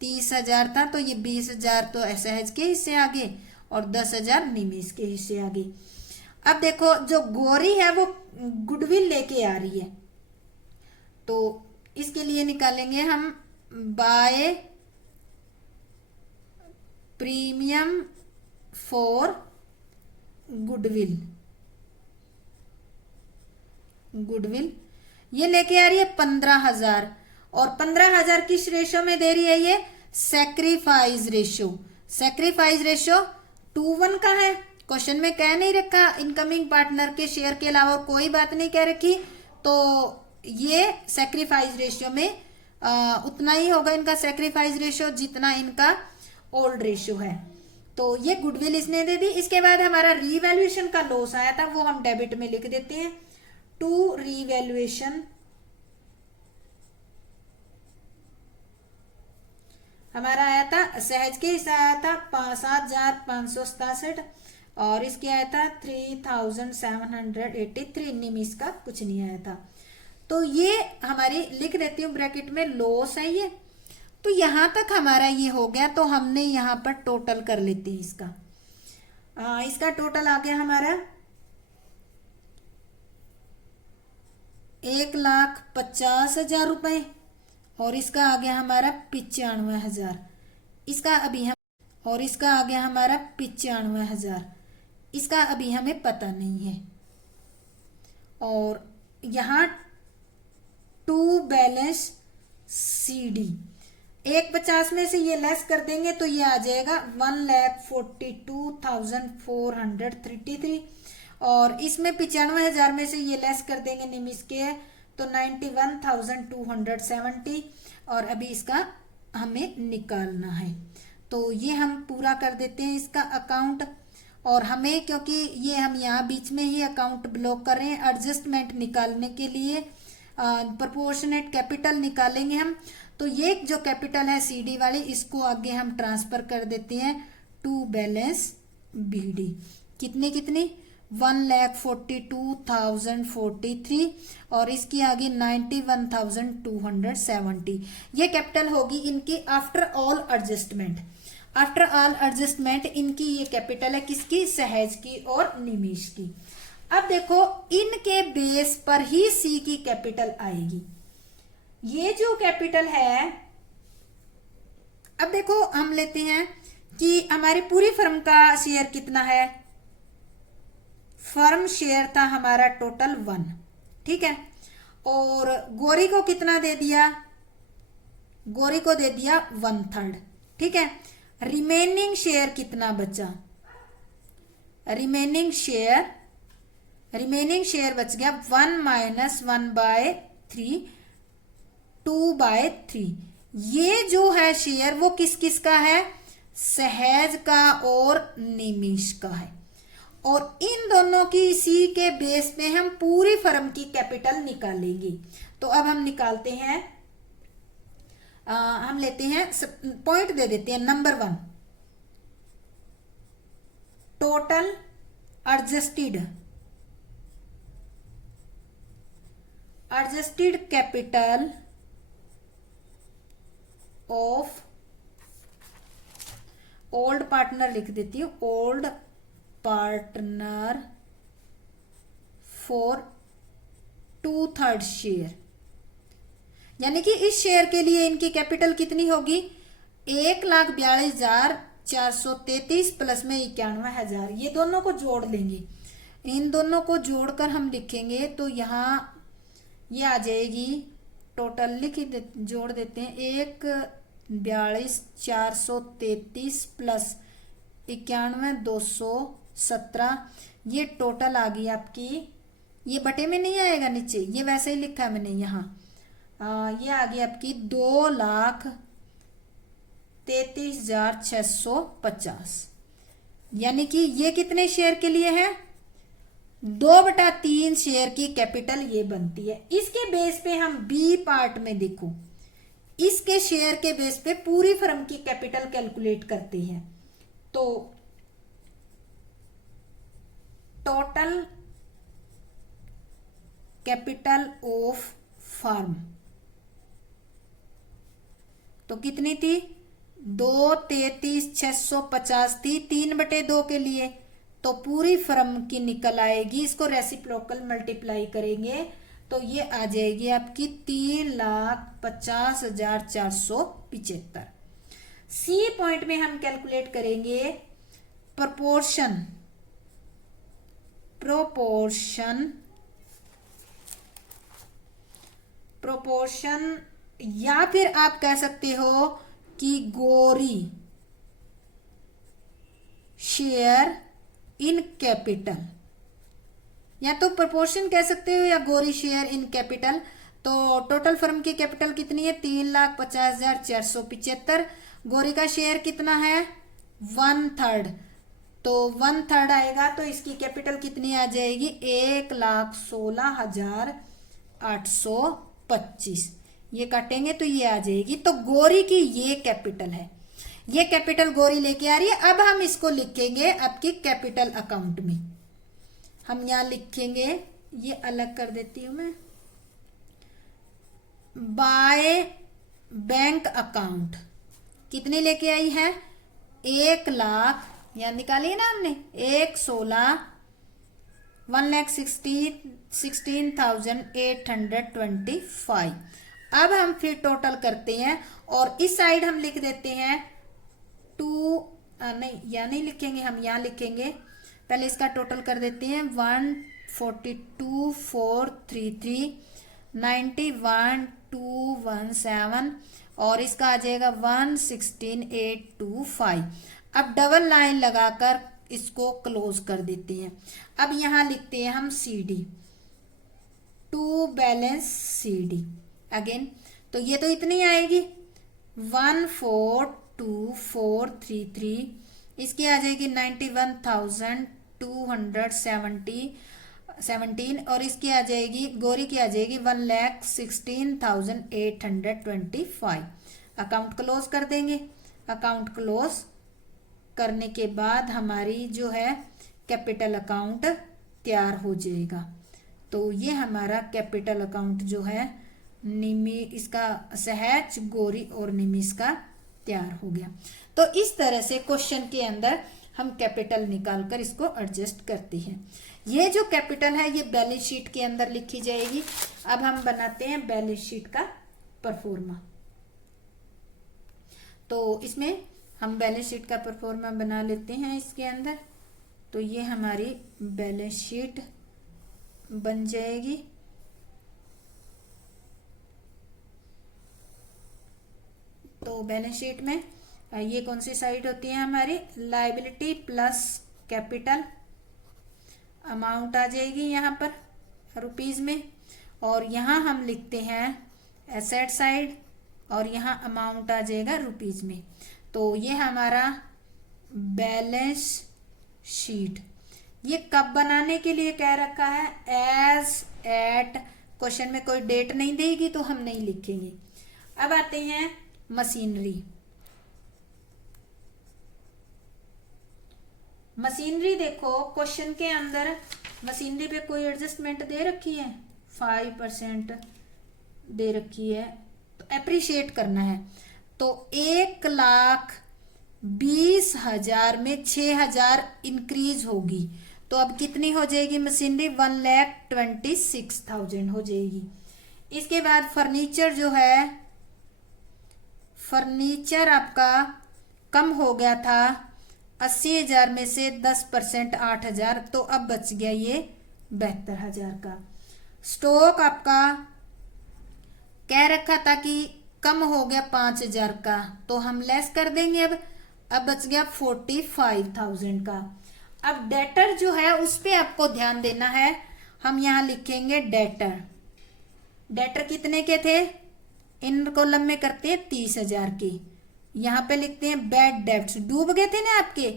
30,000 था तो ये 20,000 तो सहज के हिस्से आ गए और 10,000 निमिष के हिस्से आ गए। अब देखो जो गौरी है वो गुडविल लेके आ रही है तो इसके लिए निकालेंगे हम by premium for goodwill. Goodwill ये लेके आ रही है 15,000 और 15,000 किस रेशो में दे रही है? ये सैक्रिफाइस रेशियो। सैक्रिफाइस रेशियो 2:1 का है क्वेश्चन में कह नहीं रखा इनकमिंग पार्टनर के शेयर के अलावा और कोई बात नहीं कह रखी, तो ये सेक्रीफाइस रेशियो में उतना ही होगा इनका सेक्रीफाइस रेशियो जितना इनका ओल्ड रेशियो है। तो ये गुडविल इसने दे दी। इसके बाद हमारा रीवैल्यूएशन का लॉस आया था, वो हम डेबिट में लिख देते हैं। टू रीवैल्यूएशन हमारा आया था, सहज के हिस्सा आया था 7,567 और इसके आया था 3,783। निमिष का कुछ नहीं आया था। तो ये हमारी लिख देती हूँ ब्रैकेट में, लॉस है ये। तो यहां तक हमारा ये हो गया, तो हमने यहां पर टोटल कर लेते हैं इसका। इसका टोटल आ गया हमारा 1,50,000 रुपए और इसका आ गया हमारा 95,000। इसका अभी हम और इसका आ गया हमारा 95,000। इसका अभी हमें पता नहीं है। और यहाँ टू बैलेंस CD 1,50,000 में से ये लेस कर देंगे तो ये आ जाएगा 1,42,433 और इसमें 95,000 में से ये लेस कर देंगे निमिष के तो 91,270 और अभी इसका हमें निकालना है। तो ये हम पूरा कर देते हैं इसका अकाउंट। और हमें क्योंकि ये हम यहाँ बीच में ही अकाउंट ब्लॉक कर रहे हैं, एडजस्टमेंट निकालने के लिए प्रोपोर्शनेट कैपिटल निकालेंगे हम। तो ये जो कैपिटल है CD वाली, इसको आगे हम ट्रांसफर कर देते हैं टू बैलेंस BD। कितनी 1,42,043 और इसकी आगे 91,270। ये कैपिटल होगी इनकी after all adjustment. After all adjustment इनकी ये कैपिटल है किसकी, सहज की और निमिष की। अब देखो इनके बेस पर ही C की कैपिटल आएगी। ये जो कैपिटल है, अब देखो हम लेते हैं कि हमारी पूरी फर्म का शेयर कितना है। फर्म शेयर था हमारा टोटल 1, ठीक है। और गौरी को कितना दे दिया, गौरी को दे दिया 1/3, ठीक है। रिमेनिंग शेयर कितना बचा, रिमेनिंग शेयर बच गया 1 - 1/3 2/3। ये जो है शेयर वो किस किस का है, सहज का और निमिष का है। और इन दोनों की C के बेस पे हम पूरी फर्म की कैपिटल निकालेंगे। तो अब हम निकालते हैं, हम लेते हैं पॉइंट दे देते हैं। Number 1 total adjusted capital of old partner लिख देती हूँ, ओल्ड पार्टनर फॉर 2/3 शेयर। यानी कि इस शेयर के लिए इनकी कैपिटल कितनी होगी, 1,42,433 प्लस में 91,000। ये दोनों को जोड़ लेंगे, इन दोनों को जोड़कर हम लिखेंगे तो यहाँ ये आ जाएगी टोटल जोड़ देते हैं 1,42,433 प्लस 91,217। ये टोटल आ गई आपकी, ये बटे में नहीं आएगा नीचे, ये वैसे ही लिखा है मैंने यहाँ। ये आ गई आपकी 2,33,650। यानी कि ये कितने शेयर के लिए है, 2/3 शेयर की कैपिटल ये बनती है। इसके बेस पे हम B पार्ट में देखो, इसके शेयर के बेस पे पूरी फर्म की कैपिटल कैलकुलेट करते हैं। तो टोटल कैपिटल ऑफ फर्म तो कितनी थी, 2,33,650 थी 3/2 के लिए। तो पूरी फर्म की निकल आएगी, इसको रेसिप्रोकल मल्टीप्लाई करेंगे तो ये आ जाएगी आपकी 3,50,475। C पॉइंट में हम कैलकुलेट करेंगे प्रोपोर्शन या फिर आप कह सकते हो कि गौरी शेयर इन कैपिटल, या तो प्रोपोर्शन कह सकते हो या गौरी शेयर इन कैपिटल। तो टोटल फर्म की कैपिटल कितनी है 3,50,475। गौरी का शेयर कितना है 1/3, तो 1/3 आएगा तो इसकी कैपिटल कितनी आ जाएगी 1,16,825। ये काटेंगे तो ये आ जाएगी। तो गौरी की ये कैपिटल है, ये कैपिटल गौरी लेके आ रही है। अब हम इसको लिखेंगे आपकी कैपिटल अकाउंट में। हम यहाँ लिखेंगे, ये अलग कर देती हूं मैं, बाय बैंक अकाउंट कितनी लेके आई है 1 लाख, यहाँ निकाली ना हमने 1,16,825। अब हम फिर टोटल करते हैं और इस साइड हम लिख देते हैं 2, नहीं यहाँ नहीं लिखेंगे, हम यहाँ लिखेंगे। पहले इसका टोटल कर देते हैं 142,433, 91,217 और इसका आ जाएगा 116,825। अब डबल लाइन लगाकर इसको क्लोज कर देते हैं। अब यहाँ लिखते हैं हम CD, to balance CD again. तो ये तो इतनी आएगी 142,433, इसकी आ जाएगी 91,217 और इसकी आ जाएगी गौरी की आ जाएगी 1,16,825। अकाउंट क्लोज कर देंगे। अकाउंट क्लोज करने के बाद हमारी जो है कैपिटल अकाउंट तैयार हो जाएगा। तो ये हमारा कैपिटल अकाउंट जो है निमी, इसका सहज, गौरी और निमिष का तैयार हो गया। तो इस तरह से क्वेश्चन के अंदर हम कैपिटल निकालकर इसको एडजस्ट करते हैं। ये जो कैपिटल है ये बैलेंस शीट के अंदर लिखी जाएगी। अब हम बनाते हैं बैलेंस शीट का परफॉर्मा। तो इसमें हम बैलेंस शीट का परफॉर्मा बना लेते हैं इसके अंदर। तो ये हमारी बैलेंस शीट बन जाएगी। तो बैलेंस शीट में ये कौन सी साइड होती है हमारी, लायबिलिटी प्लस कैपिटल। अमाउंट आ जाएगी यहाँ पर रुपीज में, और यहाँ हम लिखते हैं एसेट साइड और यहाँ अमाउंट आ जाएगा रुपीज में। तो ये हमारा बैलेंस शीट। ये कब बनाने के लिए कह रखा है, एज एट। क्वेश्चन में कोई डेट नहीं देगी तो हम नहीं लिखेंगे। अब आते हैं मशीनरी। मशीनरी देखो क्वेश्चन के अंदर मशीनरी पे कोई एडजस्टमेंट दे रखी है, 5% दे रखी है, तो अप्रिशिएट करना है। तो 1,20,000 में 6,000 इंक्रीज होगी, तो अब कितनी हो जाएगी मशीनरी, 1,26,000 हो जाएगी। इसके बाद फर्नीचर जो है, फर्नीचर आपका कम हो गया था 80,000 में से 10% 8,000, तो अब बच गया ये 72,000 का। स्टॉक आपका कह रखा था कि कम हो गया 5,000 का, तो हम लेस कर देंगे। अब बच गया 45,000 का। अब डेटर जो है उस पे आपको ध्यान देना है। हम यहाँ लिखेंगे डेटर। डेटर कितने के थे, इन कॉलम में करते हैं 30,000 की। यहाँ पे लिखते हैं बैड डेब्ट्स, डूब गए थे ना आपके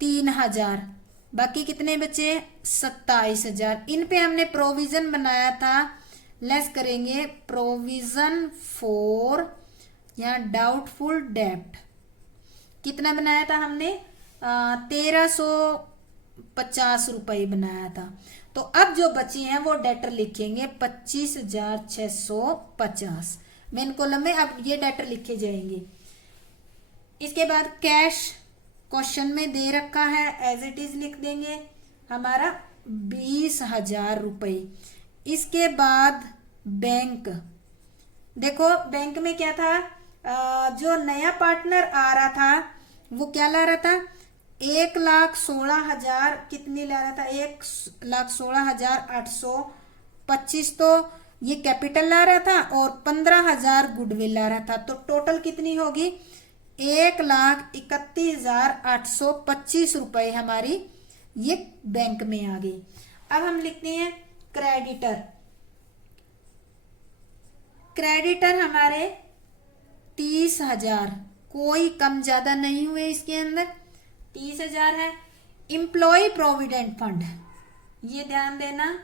3,000, बाकी कितने बचे 27,000। इन पे हमने प्रोविजन बनाया था, लेस करेंगे प्रोविजन फॉर यहाँ डाउटफुल डेब्ट। कितना बनाया था हमने 1,350 रुपये बनाया था। तो अब जो बची हैं वो डेटर लिखेंगे 25,650 मेन कॉलम में। अब ये डेटर लिखे जाएंगे। इसके बाद कैश क्वेश्चन में दे रखा है, एज इट इज लिख देंगे हमारा 20,000 रुपये। इसके बाद बैंक, देखो बैंक में क्या था, जो नया पार्टनर आ रहा था वो क्या ला रहा था, 1,16,000 कितनी ला रहा था, 1,16,825। तो ये कैपिटल ला रहा था और 15,000 गुडविल ला रहा था। तो टोटल कितनी होगी 1,31,825 रुपये हमारी ये बैंक में आ गई। अब हम लिखते हैं क्रेडिटर। क्रेडिटर हमारे 30,000, कोई कम ज्यादा नहीं हुए इसके अंदर, 30,000 है। एम्प्लॉय प्रोविडेंट फंड, ये ध्यान देना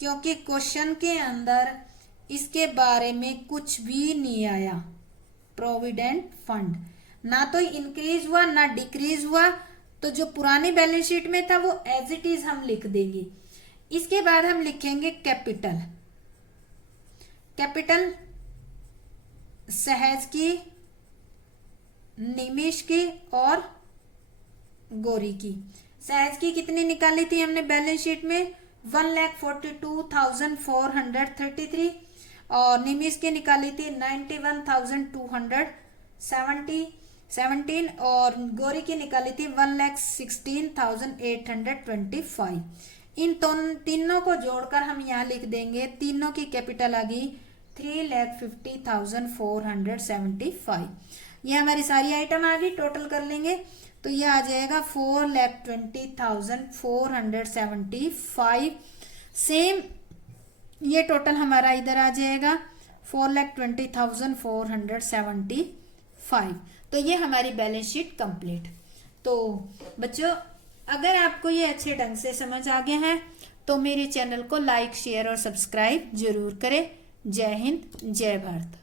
क्योंकि क्वेश्चन के अंदर इसके बारे में कुछ भी नहीं आया। प्रोविडेंट फंड ना तो इंक्रीज हुआ ना डिक्रीज हुआ, तो जो पुरानी बैलेंस शीट में था वो एज इट इज हम लिख देंगे। इसके बाद हम लिखेंगे कैपिटल। कैपिटल सहज की, निमिष की और गौरी की। सहज की कितनी निकाली थी हमने बैलेंस शीट में, 1,42,433 और निमिष की निकाली थी 91,217 और गौरी की निकाली थी 1,16,825। इन तीनों को जोड़कर हम यहाँ लिख देंगे, तीनों की कैपिटल आ गई 3,50,475। ये हमारी सारी आइटम आ गई, टोटल कर लेंगे तो ये आ जाएगा 4,20,475। सेम ये टोटल हमारा इधर आ जाएगा 4,20,475। तो ये हमारी बैलेंस शीट कंप्लीट। तो बच्चों, अगर आपको ये अच्छे ढंग से समझ आ गए हैं तो मेरे चैनल को लाइक, शेयर और सब्सक्राइब जरूर करें। जय हिंद, जय भारत।